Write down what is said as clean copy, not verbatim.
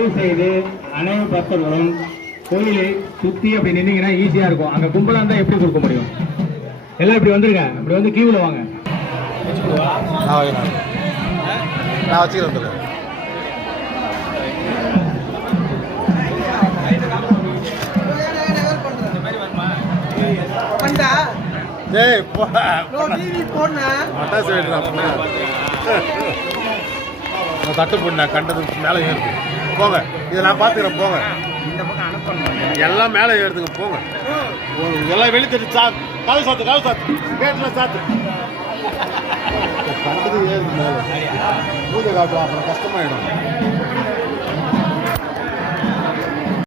தயவு செய்து அனைத்து பக்தர்களும் கோயிலை சுத்தி அப்படி நின்னீங்கன்னா ஈஸியா இருக்கும். அங்க கும்பலா இருந்தா எப்படி கொடுக்க முடியும்? எல்லாம் இப்படி வந்துருங்க, இப்படி வந்து கியூவில் வாங்க. நான் வச்சுக்கிறேன். தட்டு போட கண்டது மேலே ஏறுது. போங்க, இதை நான் பார்த்துக்கிறேன். போங்க, எல்லாம் மேலே ஏறுதுங்க. போங்க, எல்லாம் வெளித்தட்டு சாத்து, காலை சாத்து, காலை சாத்து, கேட்டில் சாத்து. கண்டது ஏறுது மேலே. பூஜை காட்டுவோம், அப்புறம் கஷ்டமாயிடும்.